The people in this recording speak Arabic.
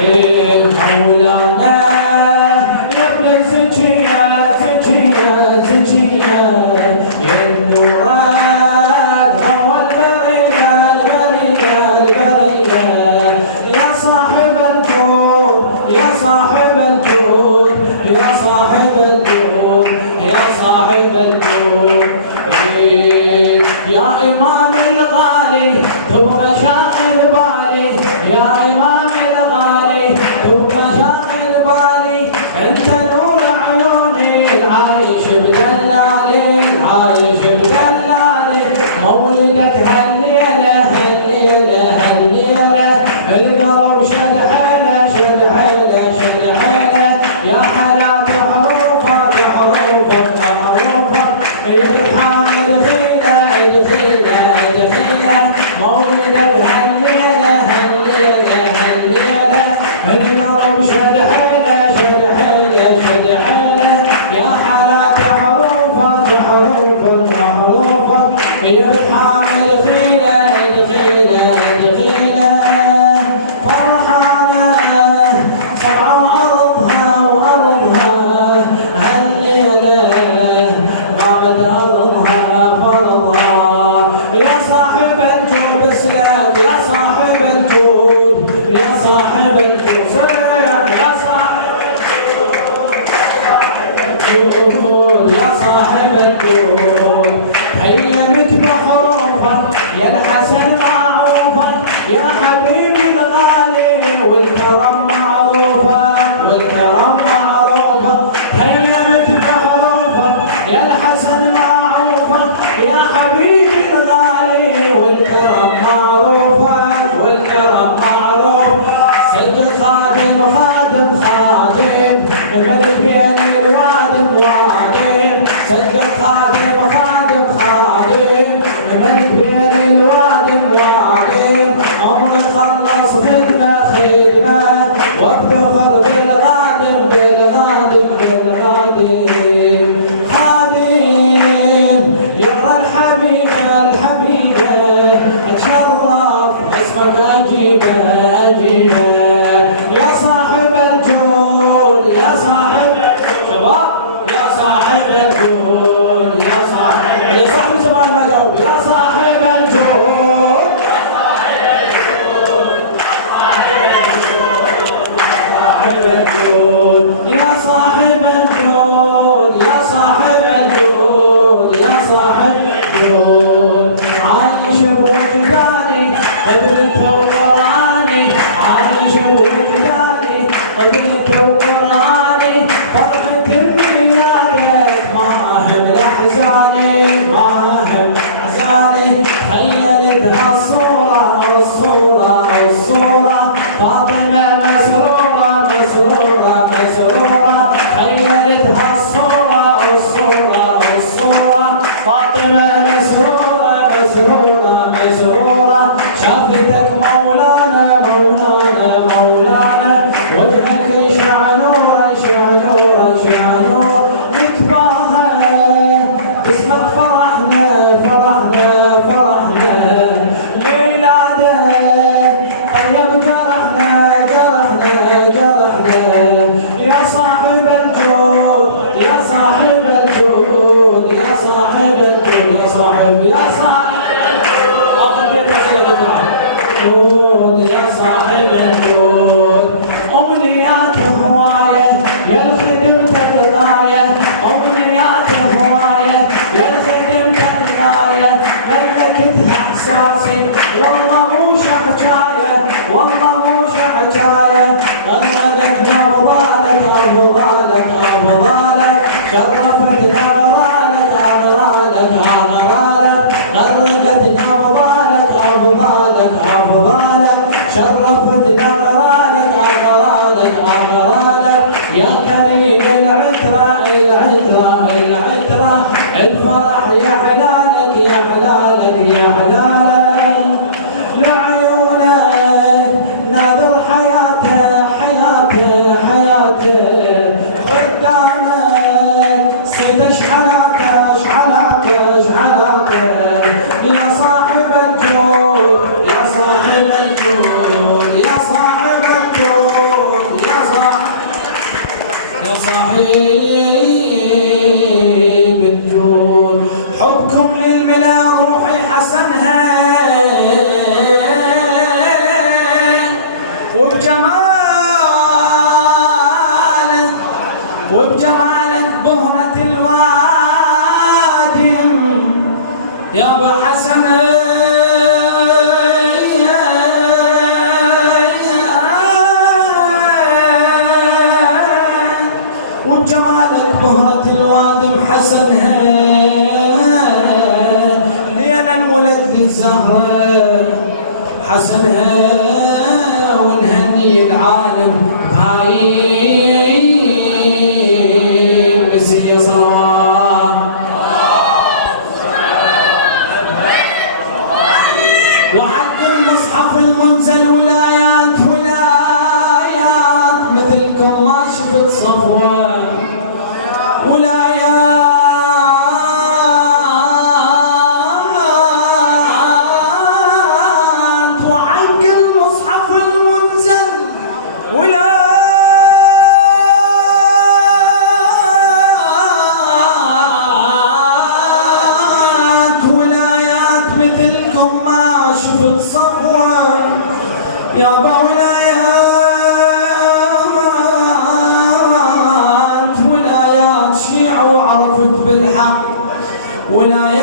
مولانا يا ابن زكية زكية زكية يا نورك ضوى البرية البرية البرية يا صاحب الكون يا صاحب الكون يا صاحب الكون يا صاحب الكون يا إمام الغالي تبقى شاغل بالي يا إمام الغالي تبقى شاغل بالي أنت نور عيوني العايش بدلالي العايش بدلالي مولدك هالليلة هالليلة هالليلة القلب شد حيله شد حيله شد حيله يا حلا تحروفك تحروفك تحروفك الفتحة دخيلة دخيلة دخيلة مولدك هالليلة هالليلة هالليلة القلب شد حيله شد حيله شد حيله يا حلا تحروفك تحروفك تحروفك الفتحة دخيلة دخيلة دخيلة فرحانة سمعوا أرضها وأرضها هالليلة قامت أرضها فرضها يا صاحب الجود اسلام يا صاحب الجود يا صاحب الجود صريح يا صاحب الجود يا صاحب الجود حيمت محروفا يا الحسن معروفا يا حبيبي الغالي والكرم معروفا والكرم معروفا حيمت محروفا يا الحسن معروفا يا حبيبي الغالي والكرم معروفا والكرم معروف صدق خادم خادم خادم الملك بين الوادم وادم صدق خادم خادم خادم الملك بين الوادم وادم عمره خلص خدمة خدمة وافتخر بالغادم بالغادم بالغادم خادم يرى الحبيبة الحبيبة اتشرف اسمك اجيبه اجيبه يا صاحب الجود يا صاحب شباب يا صاحب الجود يا صاحب شباب ما جاوب يا صاحب الجود يا صاحب الجود يا صاحب الجود يا صاحب الجود عايش بوجداني قبل توراني عايش بوجداني قبل توراني فرحة ميلادك ما هم الأحزاني ما هم الأحزاني خيلتها الصورة الصورة الصورة فاطمة مسرورة مسرورة مسرورة خيلتها الصورة الصورة الصورة فاطمة مسرورة مسرورة مسرورة شافتك مولانا مولانا مولانا وجهك يشع نور يشع نور يشع نور نتباهى باسمك فرحنا فرحنا فرحنا ميلادك طيب جرحنا جرحنا جرحنا يا صاحب الجود يا صاحب الجود يا صاحب الجود يا صاحب يا صاحب الجود يا صاحب الجود أمنيات هواية يا الخدم تلقاية أمنيات هواية يا الخدم تلقاية ملكتها إحساسي والله مو شحجاية والله مو شحجاية غنتك نبضالك أبضالك أبضالك شرفت نبضالك أغرالك أغرالك غرقت نبضالك أبضالك أبضالك شرفت نبضالك أغرالك أغرالك يا كريم العترة العترة العترة الفرح يا حلالك يا حلالك يا حلالك لعيونك ناظر حياته حياته حياته خدامك صيد اشعلاته اشعلاته اشعلاته يا صاحب الجود يا صاحب الجود يا صاحب الجود ثم ما شفت صفوة يابا ولايات شيع وعرفت بالحق ولايات